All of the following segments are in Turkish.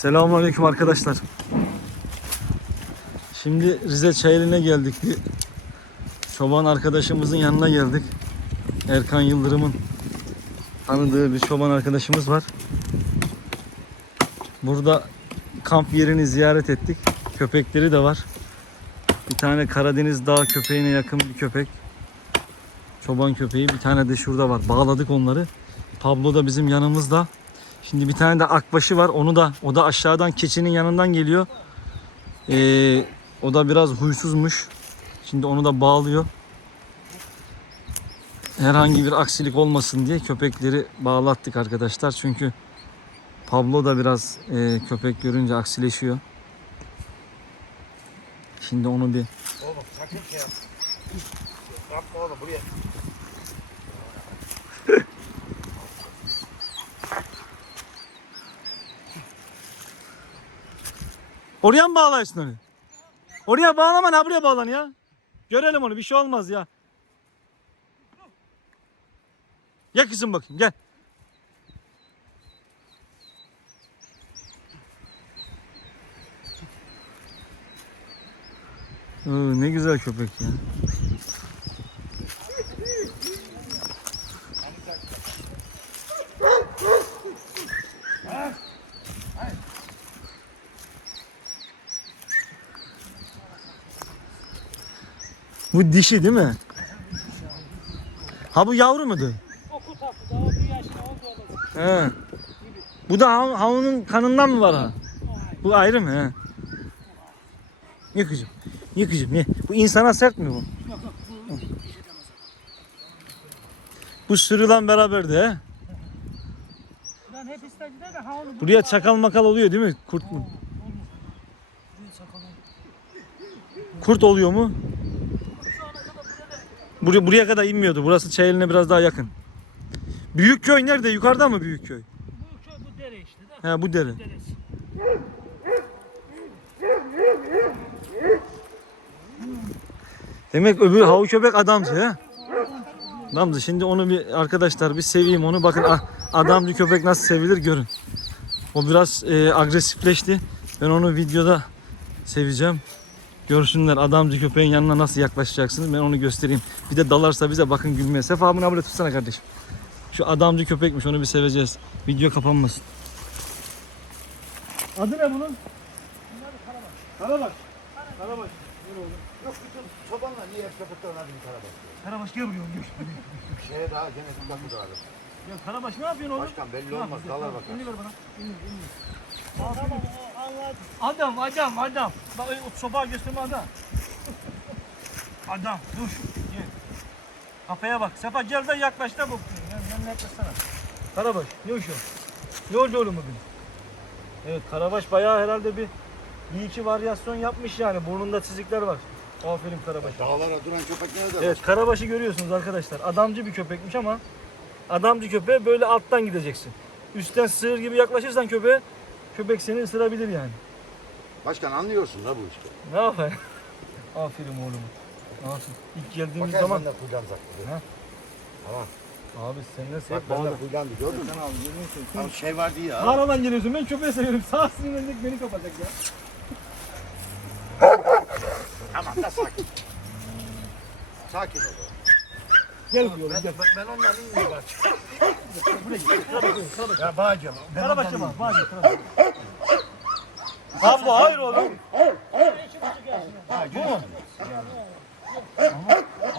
Selamünaleyküm arkadaşlar. Şimdi Rize Çayeli'ne geldik. Bir çoban arkadaşımızın yanına geldik. Erkan Yıldırım'ın tanıdığı bir çoban arkadaşımız var. Burada kamp yerini ziyaret ettik. Köpekleri de var. Bir tane Karadeniz dağ köpeğine yakın bir köpek. Çoban köpeği. Bir tane de şurada var. Bağladık onları. Pablo da bizim yanımızda. Şimdi bir tane de akbaşı var. Onu da o da aşağıdan keçinin yanından geliyor. Ee, o da biraz huysuzmuş. Şimdi onu da bağlıyor. Herhangi bir aksilik olmasın diye köpekleri bağlattık arkadaşlar. Çünkü Pablo da biraz e, köpek görünce aksileşiyor. Şimdi onu bir Oğlum sakın şey yap. Yapma oğlum buraya. Oraya mı bağlarsın onu? Oraya bağlama ne buraya bağlan ya. Görelim onu bir şey olmaz ya. Gel kızım bakayım gel. Oo, ne güzel köpek ya. Bu dişi değil mi? Ha bu yavru mudur? He. Bu da hav- havunun kanından mı var ha? Bu ayrı mı? He. Ye kızım. Ye. Bu insana sert mi bu? Bu sürülen beraber de Buraya çakal makal oluyor değil mi? Kurt mu? Kurt oluyor mu? Buraya, buraya kadar inmiyordu. Burası Çayeli'ne biraz daha yakın. Büyük köy nerede? Yukarıda mı büyük köy? Bu köy bu dere işte de. He bu dere. Deresi. Demek öbür havu köpek adamcı he? Adamcı. Şimdi onu bir arkadaşlar bir seveyim onu. Bakın ah, adamcı köpek nasıl sevilir görün. O biraz e, agresifleşti. Ben onu videoda seveceğim. Görsünler adamcı köpeğin yanına nasıl yaklaşacaksınız. Ben onu göstereyim. Bir de dalarsa bize bakın gülmeye. Sefa abone abone tutsana kardeşim. Şu adamcı köpekmiş onu bir seveceğiz. Video kapanmasın. Adı ne bunun? Karabaş. Karabaş. Yok bütün çobanla niye hep köpekler ona bin karabaş? Karabaş gel buraya. Gel. Şeye daha bakı da alır. Ya Karabaş ne yapıyorsun oğlum? Başkan belli Ne olmaz yapıyorsun? dalar bakar. elini ver bana. Elini, elini. Adam, adam, adam. Bak o gösterme adam. Adam, dur. Gel. Kafaya bak. Sefa gel de yaklaş da bak. Yanına yaklaşsana. Karabaş, ne o? Ne oldu oğlum bugün? Evet, Karabaş bayağı herhalde bir bir iki varyasyon yapmış yani. Burnunda çizikler var. Aferin Karabaş. Dağlara duran köpek nerede? Evet, Karabaş'ı görüyorsunuz arkadaşlar. Adamcı bir köpekmiş ama adamcı köpeğe böyle alttan gideceksin. Üstten sığır gibi yaklaşırsan köpeğe köpek seni ısırabilir yani. Başkan anlıyorsun da bu işte. Ne yapayım? Aferin oğlum. Aferin. İlk geldiğimiz Bakar zaman sen de kuylanacak gibi. Ha? Tamam. abi sen ne Bak ben bağlı. de kuylandı gördün mü? Sen abi görüyorsun. Tam şey vardı ya. Mağaradan geliyorsun ben köpeği seviyorum. Sağ sinirlendik beni kapacak ya. Tamam da sakin. Sakin ol. Gel oğlum Ben, gel. ben, ben ondan inmiyorum bak. Ya bağcım. Ben Karabaş ondan yapma. inmiyorum. Bağır Karabaş. Abla hayır oğlum. Görüyor musun?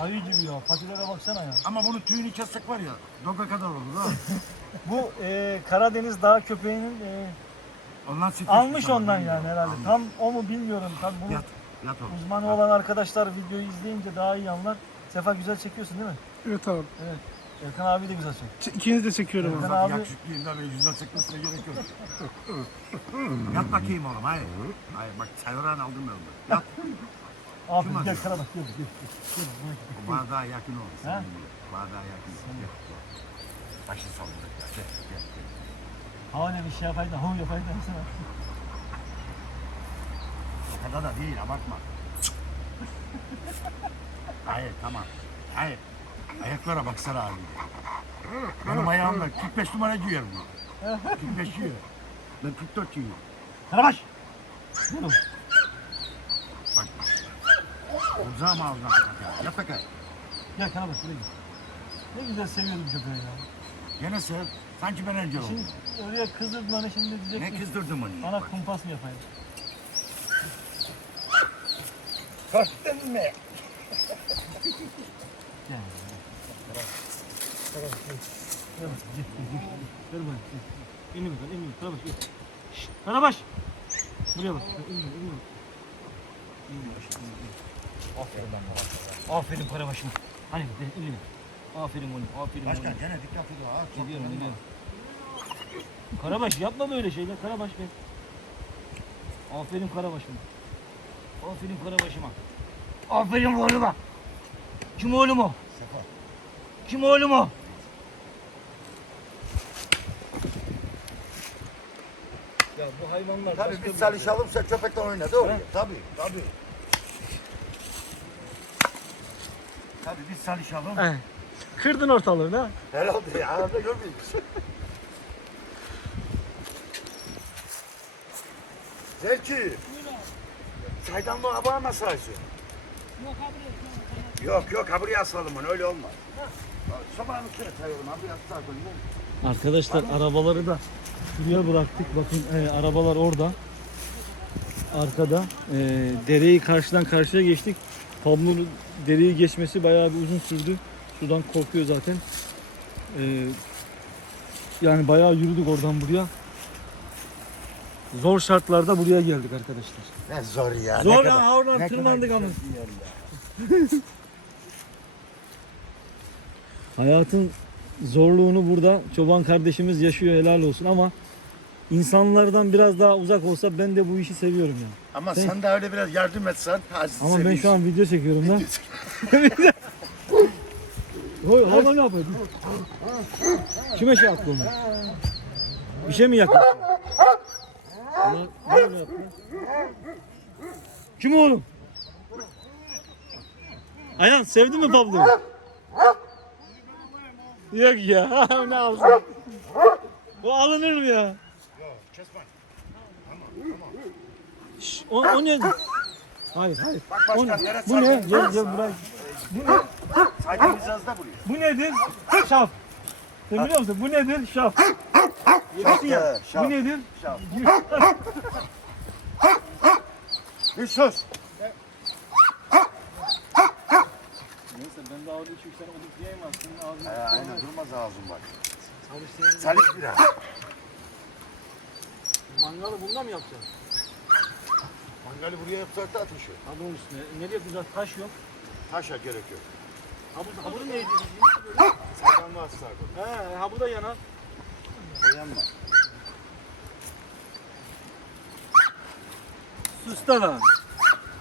Ayı gibi ya. Patilere baksana ya. Ama bunu tüyünü kessek var ya. Doga kadar olur ha. Bu e, Karadeniz dağ köpeğinin e, Ondan stres almış tutar, ondan bilmiyorum. yani herhalde. Almış. Tam o mu bilmiyorum. Tabii bunu Yat. Yat oğlum. uzmanı olan arkadaşlar videoyu izleyince daha iyi anlar. Sefa güzel çekiyorsun değil mi? Evet abi. Erkan abi de güzel çekiyor. Ç- İkinizi de çekiyorum abi. Zaten abi- yakışıklıyım da böyle yüzden çekmesine gerek yok. Yat bakayım oğlum hayır. Hayır bak sayıran aldım ben onu. Yat. Aferin Kim gel acıyor? Karabaş gel. gel. O bardağa yakın ol. Ha? Sen biliyor. Bardağa yakın ol. Gel, gel. Taşı sallıyor. Gel, gel, gel. Havale bir şey yapaydı, hav yapaydı sana. O kadar da değil abartma. Hayır tamam. Hayır. Ayaklara baksana abi. Benim ayağımda 45 numara giyiyorum bu. 45 giyiyor. Ben 44 giyiyorum. Karabaş. Dur. Bak. Uzağa mı ağzına kapatıyor? Yat bakayım. Gel Karabaş buraya gel. Ne güzel seviyordum köpeği ya. Gene sev. Sanki ben önce oldum. Şimdi oraya kızdırdın hani şimdi diyecek Ne ki kızdırdın onu? bana kumpas mı yapayım? Korktun mu? Gel. Karabaş gel. Ver bana. İnme bakalım inme. Karabaş gel. Şşt, Karabaş. Buraya bak. İnme inme. İnme. Aferin lan bana. Aferin Karabaş'ım. Hani inme. Aferin oğlum. Aferin Başkan gene dikkat ediyor. Ha, çok Gidiyorum önemli. gidiyorum. Karabaş yapma böyle şeyler Karabaş be. Aferin Karabaş'ım. Aferin Karabaş'ıma. Aferin oğluma. Kim oğlum o? Sefa. Kim oğlum o? Bu hayvanlar Tabii başka biz bir- çalışalım sen köpekten oyna doğru. He? Tabii tabii. Tabii biz çalışalım. He. Kırdın ortalığı da. Herhalde ya. Arada musun? Zelki. Çaydan bu hava açıyor? Yok abi. Yok yok ha buraya asalım onu öyle olmaz. Sabahın üstüne sayalım ha buraya asalım. Arkadaşlar arabaları da şuraya bıraktık. Bakın e, arabalar orada. Arkada. E, dereyi karşıdan karşıya geçtik. Pablo'nun dereyi geçmesi bayağı bir uzun sürdü. Sudan korkuyor zaten. E, yani bayağı yürüdük oradan buraya. Zor şartlarda buraya geldik arkadaşlar. Ne zor ya. Zor ya, ne tırmandık ama. Hayatın zorluğunu burada çoban kardeşimiz yaşıyor helal olsun ama insanlardan biraz daha uzak olsa ben de bu işi seviyorum yani. Ama Sen- de öyle biraz yardım etsen. Ama ben şu an video çekiyorum da. Hoy, hayvan ne yapıyor? Kime şey attı onu? Bir şey mi yaptı? Kim oğlum? Ayhan sevdin mi Pablo'yu? Yok ya ne alsın? O alınır mı ya? Kesme. Şş, o, o ne? Hayır hayır. Bak O ne? başkan neresi Bu ne? Gel gel bırak. Saydığımız yazda buraya. Bu nedir? Şaf. Sen biliyor musun? Bu nedir? Şaf. Yemişsin ya. Şaf. Bu nedir? Şaf. Bir sus. Neyse ben de sen onu diyemezsin. Ağzını He, aynen durmaz ağzın bak. Salih biraz. Mangalı bunda mı yapacaksın? Mangali buraya yapsak da ateşi. Ha bunun üstüne. Nereye yapacağız? Taş yok. Taşa gerek yok. Ha bu, ha bunu neydi? Saydan da aslar. He, ha bu da yanar. Dayanma. Sus da lan.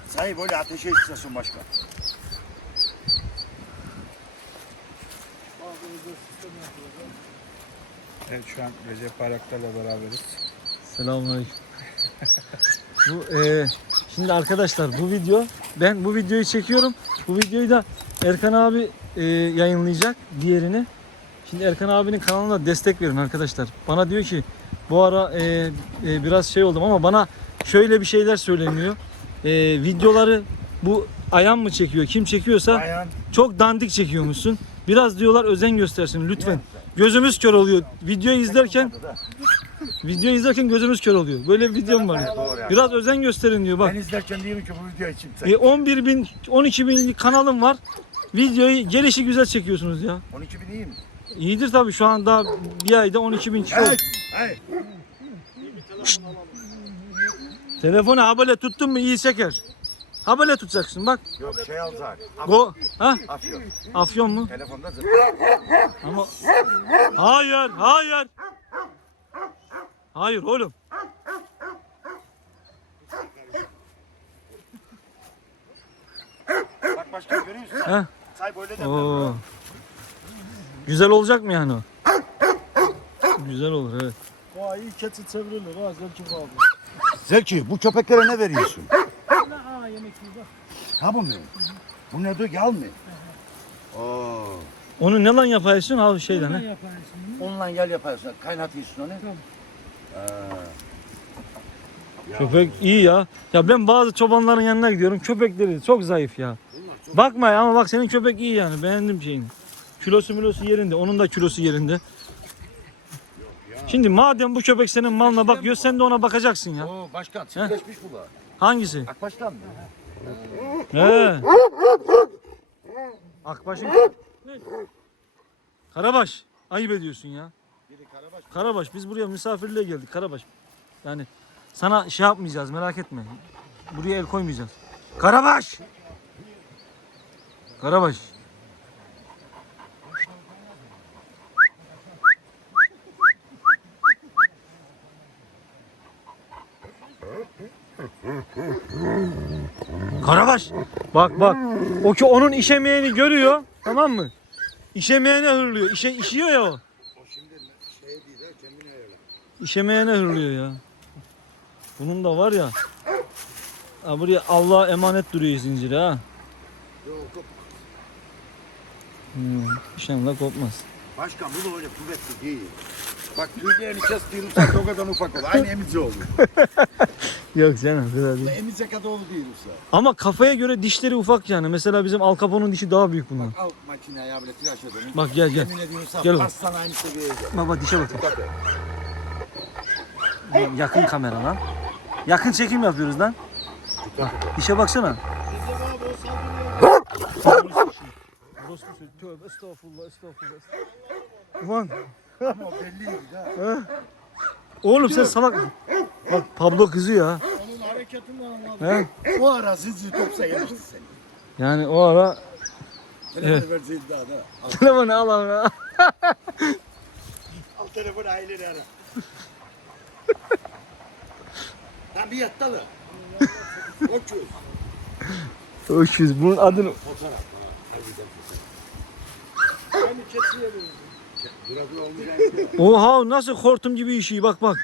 Sayı böyle ateşe istiyorsun başkan. Evet şu an Recep Bayraktar'la beraberiz. Selamünaleyküm. bu e, şimdi arkadaşlar bu video ben bu videoyu çekiyorum. Bu videoyu da Erkan abi e, yayınlayacak diğerini. Şimdi Erkan abinin kanalına destek verin arkadaşlar. Bana diyor ki bu ara e, e, biraz şey oldum ama bana şöyle bir şeyler söyleniyor. E, videoları bu Ayan mı çekiyor? Kim çekiyorsa Ayağın çok dandik çekiyormuşsun. Biraz diyorlar özen göstersin lütfen. Gözümüz kör oluyor. Videoyu izlerken Video izlerken gözümüz kör oluyor. Böyle bir videom var. ya. Doğru ya. Biraz özen gösterin diyor bak. Ben izlerken diyorum ki bu video için. E, 11 bin, 12 bin kanalım var. Videoyu gelişi güzel çekiyorsunuz ya. 12 bin iyi mi? İyidir tabii şu an daha bir ayda 12 bin kişi oldu. Hey. Telefonu ha böyle tuttun mu iyi çeker. Ha böyle tutacaksın bak. Yok şey alacak. Go. Ha? Afyon. Afyon mu? Telefonda zıp. Ama hayır, hayır. Hayır oğlum. Bak başkan görüyor musun? Ha? Say böyle de. Oo. Güzel olacak mı yani o? Güzel olur evet. Aa iyi keçi çevrilir ha zelki abi. Zeki bu köpeklere ne veriyorsun? Aa yemek yiyor. Ha bu mu? Bu ne diyor yal mı? Oo. Onu ne lan yapıyorsun? Ha şeyden Ne ha. yaparsın? Onunla yal yaparsın. Kaynatıyorsun onu. Tamam. Ee, Köpek iyi ya. Ya ben bazı çobanların yanına gidiyorum. Köpekleri çok zayıf ya. Bakma ya ama bak senin köpek iyi yani. Beğendim şeyini. Kilosu milosu yerinde. Onun da kilosu yerinde. Şimdi madem bu köpek senin malına bakıyor sen de ona bakacaksın ya. Oo başkan çiftleşmiş bu da. Hangisi? Akbaştan mı? He. Akbaş'ın... Karabaş. Ayıp ediyorsun ya. Karabaş biz buraya misafirliğe geldik Karabaş. Yani sana şey yapmayacağız merak etme. Buraya el koymayacağız. Karabaş. Karabaş. Karabaş. Bak bak. O ki onun işemeğini görüyor. Tamam mı? İşemeğine hırlıyor. İşe, işiyor ya o. İşemeğine hırlıyor ya. Bunun da var ya. Ha buraya Allah'a emanet duruyor zinciri ha. Hmm, inşallah kopmaz. Başkan bu da öyle kuvvetli değil. Bak tüylerini kestiğimizde o kadar ufak oldu. Aynı emici oldu. Yok canım kadar değil. Emice kadar oldu değil usta. Ama kafaya göre dişleri ufak yani. Mesela bizim Al Capone'un dişi daha büyük bundan. Al makineye ya böyle tıraş edelim. Bak gel gel. Yemin ediyorum Gel bak. aynı seviyeye gel. Baba dişe bak. Dikkat et. Yakın kamera lan. Yakın çekim yapıyoruz lan. Dişe baksana. Tövbe estağfurullah estağfurullah. Ulan Ama belliydi ha. oğlum sen salak? Bak Pablo kızıyor ha. Onun hareketinden anladım. He? O ara zincir topsa yemişti seni. Yani o ara Telefonu verseydin daha da. Telefonu al al. al. telefonu aileleri ara. Yattalı. Öküz. Öküz bunun adını. Fotoğraf. Aynı keçiye benziyor. Oha nasıl hortum gibi işi bak bak.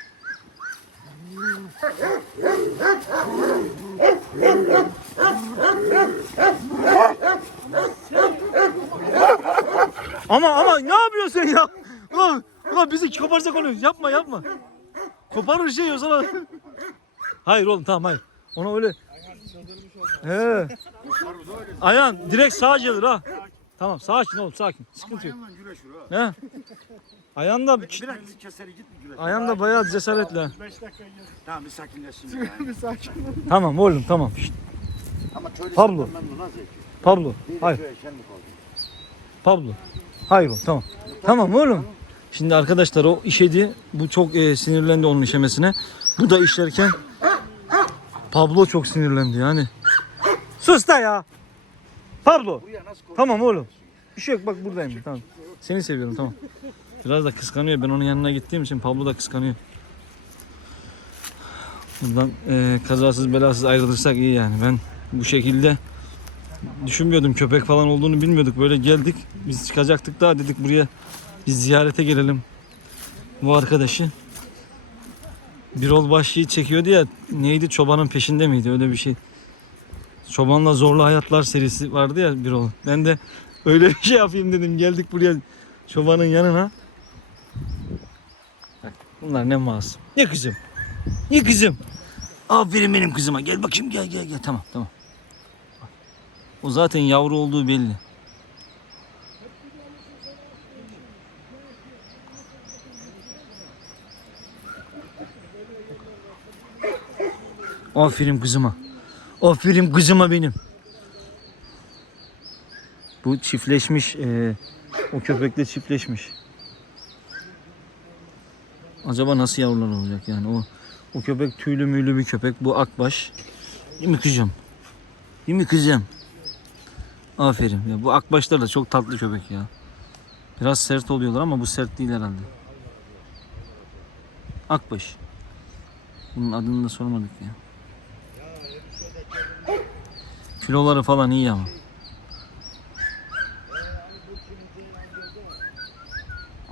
Ama ama ne yapıyorsun sen ya? Ulan, ulan bizi koparacak oluyor. Yapma yapma. Koparır şey yok sana. Hayır oğlum tamam hayır. Ona öyle. He. Ayağın direkt sağa gelir ha. Tamam sakin oğlum sakin. Sıkıntı yok. Ayağınla güreşir ha. He. Ayağında Biraz keseri git mi güreş? ayağında bayağı cesaretli. ha. 5 dakika gel. Tamam bir sakinleşsin. ya. Bir sakin ol. Tamam oğlum tamam. Şşt, Ama köylü Pablo. senden memnun ha Zeki. Pablo. Bir Hayır. de köye şenlik oldu. Pablo. Hayır oğlum tamam. Tamam oğlum. Şimdi arkadaşlar o işedi. Bu çok e, sinirlendi onun işemesine. Bu da işlerken Pablo çok sinirlendi yani. Sus da ya. Pablo. Tamam oğlum. Bir şey yok bak buradayım. Tamam. Seni seviyorum tamam. Biraz da kıskanıyor. Ben onun yanına gittiğim için Pablo da kıskanıyor. Buradan e, kazasız belasız ayrılırsak iyi yani. Ben bu şekilde düşünmüyordum köpek falan olduğunu bilmiyorduk. Böyle geldik. Biz çıkacaktık daha dedik buraya biz ziyarete gelelim. Bu arkadaşı. Birol Başlı'yı çekiyordu ya. Neydi? Çobanın peşinde miydi? Öyle bir şey. Çobanla Zorlu Hayatlar serisi vardı ya Birol. Ben de öyle bir şey yapayım dedim. Geldik buraya çobanın yanına. Bunlar ne masum. Ne kızım? Ne kızım? Aferin benim kızıma. Gel bakayım gel gel gel. Tamam tamam. O zaten yavru olduğu belli. Aferin kızıma. Aferin kızıma benim. Bu çiftleşmiş. e, o köpekle çiftleşmiş. Acaba nasıl yavrular olacak yani o o köpek tüylü müylü bir köpek. Bu akbaş. Değil mi kızım? Değil mi kızım? Aferin. Ya bu akbaşlar da çok tatlı köpek ya. Biraz sert oluyorlar ama bu sert değil herhalde. Akbaş. Bunun adını da sormadık ya. Kiloları falan iyi ama.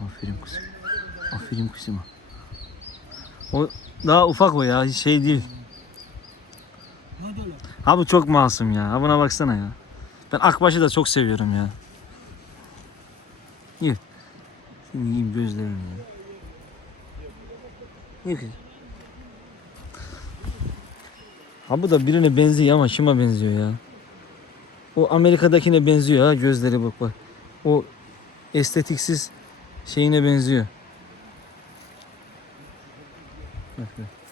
Aferin kızım. Aferin kızıma. O daha ufak o ya şey değil. Ha bu çok masum ya. Ha buna baksana ya. Ben Akbaş'ı da çok seviyorum ya. Yürü. Şimdi yiyeyim gözlerini ya. Yürü kızım. Ha bu da birine benziyor ama kime benziyor ya? O Amerika'dakine benziyor ha gözleri bak bak. O estetiksiz şeyine benziyor. Bak bak.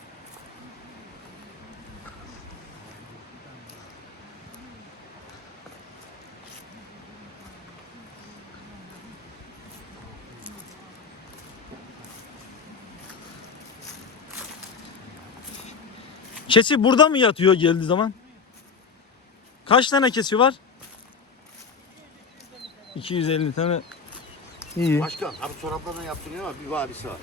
Keçi burada mı yatıyor geldiği zaman? Kaç tane keçi var? 250 tane. İyi. Başkan abi çoraplardan yaptırıyor ama bir varisi var.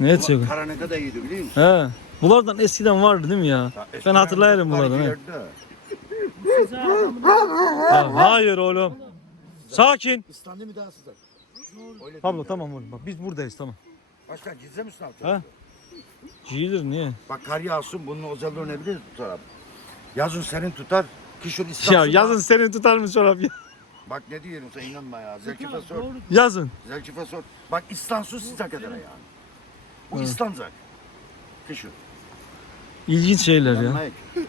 Ne edecek? Karaneka da iyiydi biliyor musun? He. Bunlardan eskiden vardı değil mi ya? Ben hatırlayarım Var bunlardan. he. Ha, hayır oğlum. Sakin. İstanbul mi daha sıcak? Öyle Pablo değil. tamam oğlum bak biz buradayız tamam. Başkan gizle misin abi? Ha? Giyilir niye? Bak kar yağsın bunun özelliği ne bilir tutar abi. Yazın senin tutar. Kışın Ya İstanbul. yazın senin tutar mı çorap ya? Bak ne diyelim sen inanma ya. Zelkife sor. Yazın. Zelkife sor. Bak İstanbul sıcak eder yani. Bu Evet. İstanbul. Kışın. İlginç şeyler ya. İnanmayın.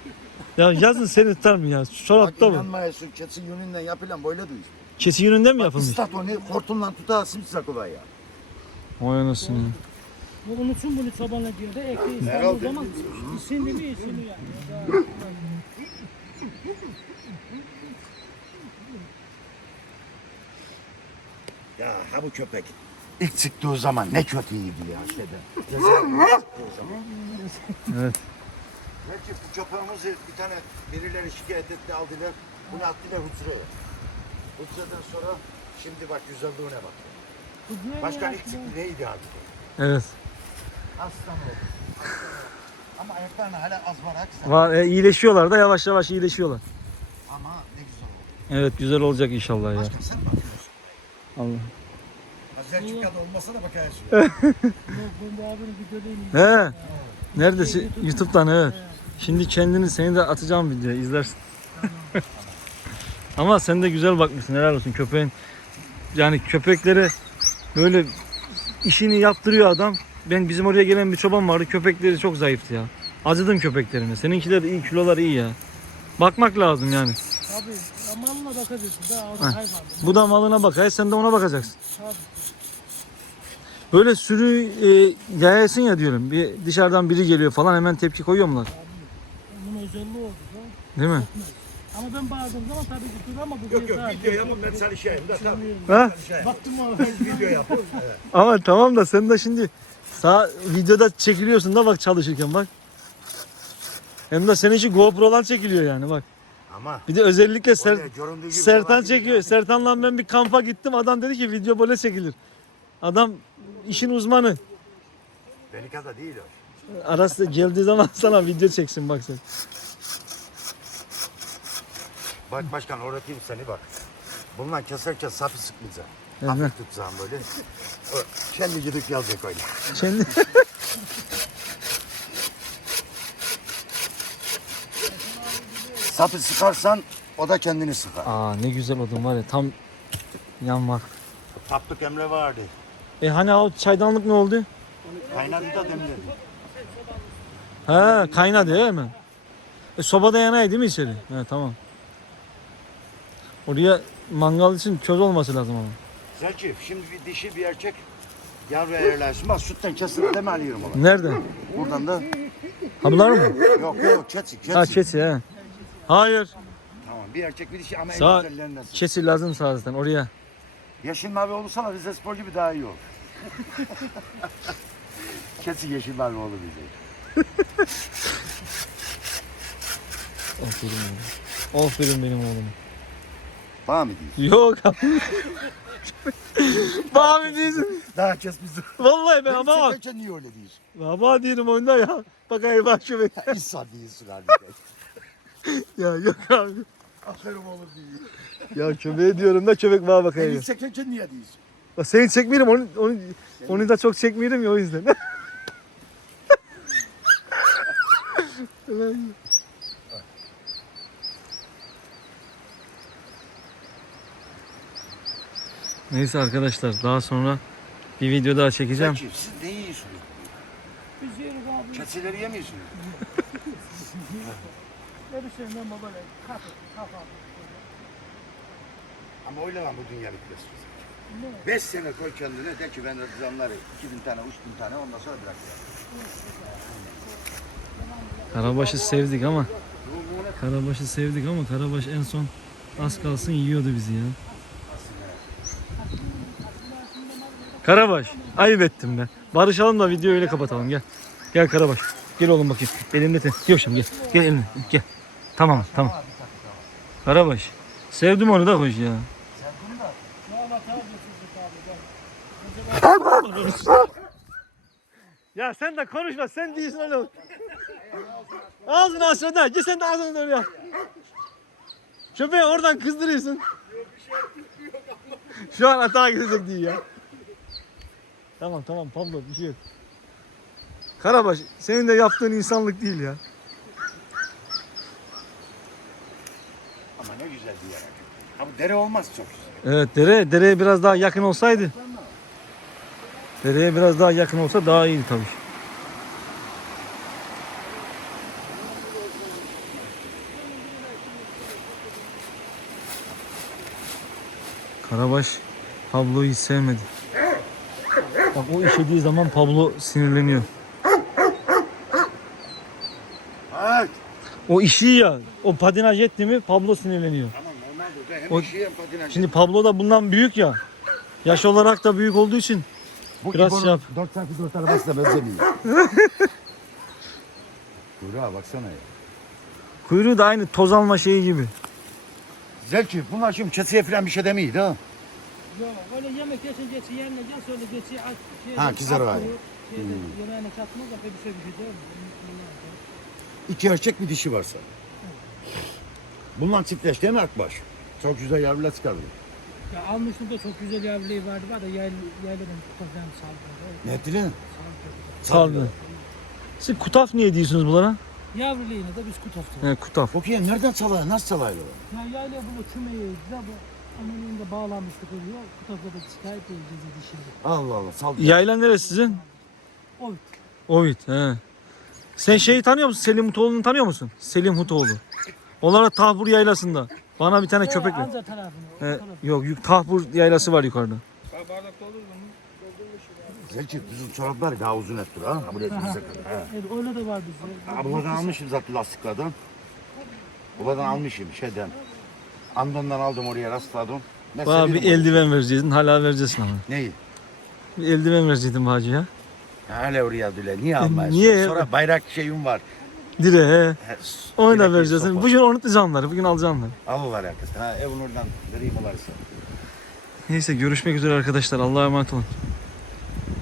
Ya yazın seni tutar mı ya? Bak Çorapta mı? inanmayasın. Keçi yönünden yapılan böyle duyuyor. Keçi yönünden mi yapılmış? istat onu hortumla tutar simsizak olay ya. Vay anasını. ya. Bu unutsun bunu çobanla diyor da ekle İstanbul zaman isimli mi isimli yani. Ya ha bu köpek. İlk çıktığı zaman ne kötüydü ya şeyde. Evet. Belki bu köpeğimizi bir tane birileri şikayet etti aldılar. Bunu attılar hücreye. Hücreden sonra şimdi bak güzelliğine bak. Başkan ilk çıktı neydi abi? Evet. Aslan oldu. Ama ayaklarına hala az var. Var, e, iyileşiyorlar da yavaş yavaş iyileşiyorlar. Ama ne güzel oldu. Evet güzel olacak inşallah ya. Başkan sen bakıyorsun. Allah. Selçuk'ta olmasa da bakarsın. Bu bu abinin videolarını He. Neredesin? YouTube'dan evet. Şimdi kendini seni de atacağım videoya izlersin. Ama sen de güzel bakmışsın helal olsun köpeğin. Yani köpeklere böyle işini yaptırıyor adam. Ben bizim oraya gelen bir çoban vardı. Köpekleri çok zayıftı ya. Acıdım köpeklerine. Seninkiler de iyi kilolar iyi ya. Bakmak lazım yani. Abi malına bakacaksın da abi Ha. hayvan. Bu da malına bak. Hayır sen de ona bakacaksın. Abi. Böyle sürü e, yayasın ya diyorum. Bir dışarıdan biri geliyor falan hemen tepki koyuyor mular? Bunun özelliği oldu da. Değil mi? Ama ben bağırdığım zaman tabii ki dur ama bu Yok yok saat- video yapamam ben sana şey yapayım da tamam. Ha? Baktım abi. Video yapalım. Evet. Ama tamam da sen de şimdi sağ videoda çekiliyorsun da bak çalışırken bak. Hem de senin için GoPro'lan çekiliyor yani bak. Ama Bir de özellikle Ser, oraya göründüğü gibi Sertan değil çekiyor. yani. Sertan'la ben bir kampa gittim. Adam dedi ki video böyle çekilir. Adam işin uzmanı. Delikada değil o. Arası geldiği zaman sana video çeksin bak sen. Bak başkan öğreteyim seni bak. Bundan keserken sapı sıkmayacaksın. Evet. Hafif tutacaksın böyle. Kendi gidip yazacak öyle. Kendi... Sapı sıkarsan o da kendini sıkar. Aa ne güzel odun var ya tam yanmak. Taptık emre vardı. E hani o çaydanlık ne oldu? Kaynadı da demledi. Ha kaynadı değil mi? E, sobada yanay değil mi içeri? He tamam. Oraya mangal için köz olması lazım ama. Zelçif şimdi bir dişi bir erkek yavru erlersin. Bak sütten kesin deme alıyorum onu. Nerede? Buradan da Ha bunlar mı? yok yok keçi keçi. Ha keçi he. Hayır. Tamam bir erkek bir dişi ama Sağ- en güzellerinden. Keçi lazım zaten oraya. Yeşil mavi olursa da Rize Spor gibi daha iyi olur. keçi yeşil mavi olur bize. Aferin oğlum. Aferin benim oğlum. Bana mı diyorsun? Yok Bana değilsin. Daha kes bizi. Vallahi ben ama. Sen niye öyle diyorsun? Baba diyorum oyunda ya. Bak ay bak şu be. İnsan değilsin harbiden. Ya yok abi. Aferin oğlum diyor. Ya köpeğe diyorum da köpek bana bakıyor. çekerken niye diyorsun? Bak Seni çekmiyorum onu, onu, onu da çok çekmiyorum ya o yüzden. Neyse arkadaşlar daha sonra bir video daha çekeceğim. Peki siz ne yiyorsunuz? Biz yeriz abi. Keçileri yemiyorsunuz. Ne şey ne böyle kafa kafa. Ama öyle lan bu dünya bitmez. Beş sene koy kendine de ki ben rızamları 2000 tane, 3000 tane ondan sonra bırakacağım. Karabaş'ı sevdik ama Karabaş'ı sevdik ama Karabaş en son az kalsın yiyordu bizi ya. Karabaş ayıp ettim ben. Barışalım da videoyu öyle kapatalım gel. Gel Karabaş. Gel oğlum bakayım. Elimde te. Hocam gel. Gel elimde. Gel. Tamam tamam. Karabaş. Sevdim onu da hoş ya. Ya sen de konuşma. Sen değilsin oğlum. Ağzını aşağıda. Gel sen de ağzını dön ya. Köpeği oradan kızdırıyorsun. Şu an atağa gidecek diye ya. Tamam tamam Pablo bir şey yok. Karabaş senin de yaptığın insanlık değil ya. Ama ne güzel bir yer. Ha bu dere olmaz çok güzel. Evet dere dereye biraz daha yakın olsaydı. Dereye biraz daha yakın olsa daha iyiydi tabii. Karabaş Pablo'yu hiç sevmedi. Bak o işediği zaman Pablo sinirleniyor. Evet. O işi ya, o patinaj etti mi Pablo sinirleniyor. Tamam. Hem O- işi hem patinaj. Şimdi Pablo da bundan büyük ya. Yaş olarak da büyük olduğu için bu biraz İbo'nun şey yap. 4x4 arabası da benzemiyor. Kuyruğa baksana ya. kuyruğu da aynı toz alma şeyi gibi. Güzel ki bunlar şimdi çatıya falan bir şey demeydi ha. Yok öyle yemek yesin geçi yerine gel söyle geçi aç. Şey, Ha, kızar var ya. Şeyde yemeğine katmaz da bir şey bir şey değil mi? İki erkek bir dişi varsa. Bunlar çiftleş değil mi Akbaş? Çok güzel yavrular çıkardı. Ya almıştım da çok güzel yavruları vardı var da yayl, yayladan kafam saldı. Ne lan? Saldı. Siz kutaf niye diyorsunuz bunlara? Yavruluğunu da biz kutaftık. He kutaf. Ya nereden çalıyor? Nasıl çalıyor? Ya yayla bunu kümeyi bize bu ameliyinde bağlamıştık oluyor. Kutafta da şikayet edeceğiz dişini. Allah Allah saldı. Yayla neresi sizin? Oy. Ovit. He. Sen şeyi tanıyor musun? Selim Hutoğlu'nu tanıyor musun? Selim Hutoğlu. Onlara Tahbur Yaylası'nda. Bana bir tane köpek ver. Anca tarafını. o He, tarafı. yok yük Tahbur Yaylası var yukarıda. Güzel ki bizim çoraplar daha uzun ettir ha. Buraya bize kadar. Ha. Evet, öyle de var bizde. Ha, buradan almışım zaten lastiklerden. Buradan almışım şeyden. Andon'dan aldım oraya rastladım. Ben Bana bir eldiven verecektin. Hala vereceksin ama. Neyi? Bir eldiven verecektin hacıya. Hala oraya diler. Niye almayasın? niye? Sonra bayrak şeyim var. Dire he. Onu da vereceksin. sopa. Bugün unutacağım onları. Bugün alacağım onları. Alırlar herkes. Ha evin oradan vereyim olarsa. Neyse görüşmek üzere arkadaşlar. Allah'a emanet olun.